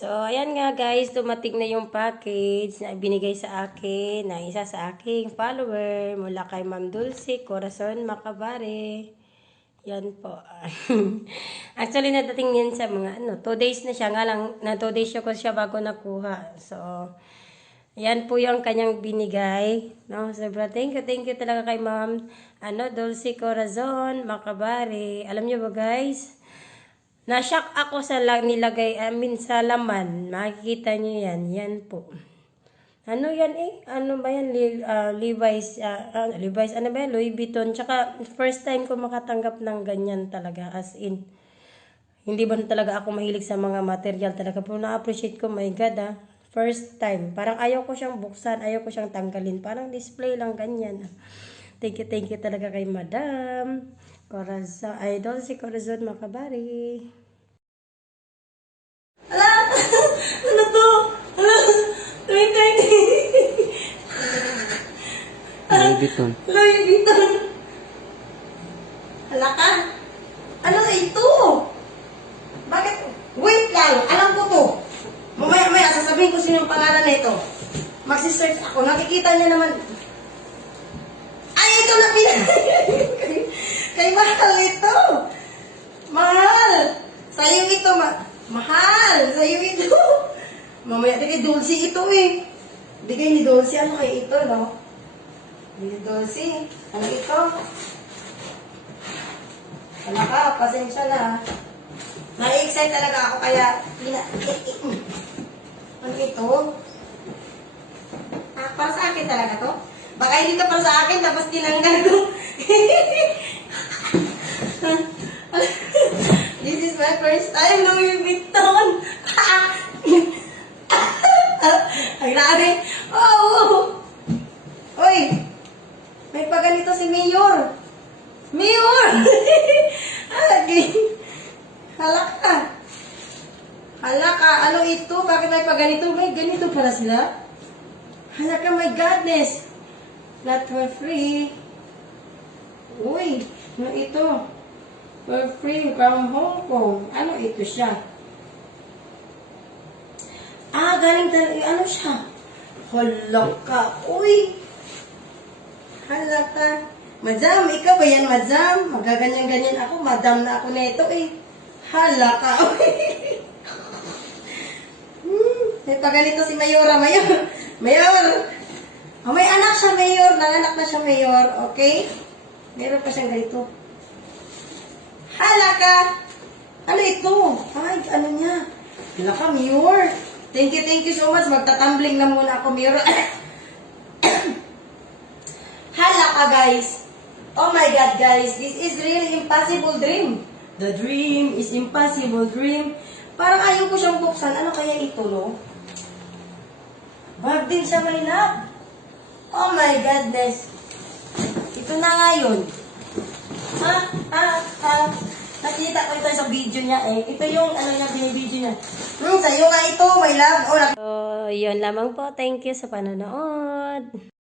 So, ayan nga guys, dumating na yung package na binigay sa akin, na isa sa aking follower mula kay Ma'am Dulce Corazon Macabare. Yan po. Actually, nadating yan sa mga 2 days na siya. Nga lang, na 2 days ko siya bago nakuha. So, yan po yung kanyang binigay. No? Sobra thank you talaga kay Ma'am Dulce Corazon Macabare. Alam niyo ba guys? Na-shock ako sa nilagay, sa laman. Makikita niyo yan. Yan po. Ano yan eh? Ano ba yan? Levi's, Levi's, ano ba yan? Louis Vuitton. Tsaka, first time ko makatanggap ng ganyan talaga. As in, hindi ba talaga ako mahilig sa mga material talaga. Pero na-appreciate ko, my God First time. Parang ayaw ko siyang buksan, ayaw ko siyang tanggalin. Parang display lang ganyan. Thank you talaga kay Madam Corazon, Idol si Corazon Macabari. Ala! Ano to? Ala! 2020! Louis Vuitton. Louis Vuitton! Ala ka! Ano ito? Bakit? Wait lang! Alam ko to! Mamaya sasabihin ko sino yung pangalan na ito. Magsisearch ako. Nakikita niya naman. Ay, ito na kay mahal ito! Mahal! Sa'yo ito, mahal! Sa'yo ito! Mamaya, kay Dulce ito eh. Bigay ni Dulce, ano kay ito, no? Bigay ni Dulce. Ano ito? Ano ka, pasensya na. Na-excite talaga ako, kaya ano ito? Para sa akin talaga to? Baka hindi to para sa akin, tapos tinanggal ko. This is my first time Louis Vuitton. Ay, grabe. Oh! Uy! May paganito si Mayor. Mayor! Halaka. Halaka. Ano ito? Bakit may paganito? May ganito pala sila? Halaka, my godness. Not for free. Uy! Ano ito? For free from Hong Kong. Ano ito siya? Galing talaga. Ano siya? Halaka. Uy! Halaka. Madam, ikaw ba yan, madam? Magaganyan-ganyan ako. Madam na ako na ito eh. Halaka. May paganito si Mayora. Mayor! Oh, may anak siya, Mayor. Nanganak na siya, Mayor. Okay? Meron pa siyang ganito. Halaka! Ano ito? Ay, ano niya? Halaka, Mayor. Thank you so much. Magtatumbling na muna ako, Mayor. Halaka, guys. Oh my God, guys. This is really impossible dream. The dream is impossible dream. Parang ayaw ko siyang buksan. Ano kaya ito, no? Bag din siya, my love. Oh my goodness. Ito na nga yun. Nakita ko ito sa video niya eh. Ito yung niya, binibidyo niya. Sa'yo nga ito, my love. So, yun lamang po. Thank you sa panonood.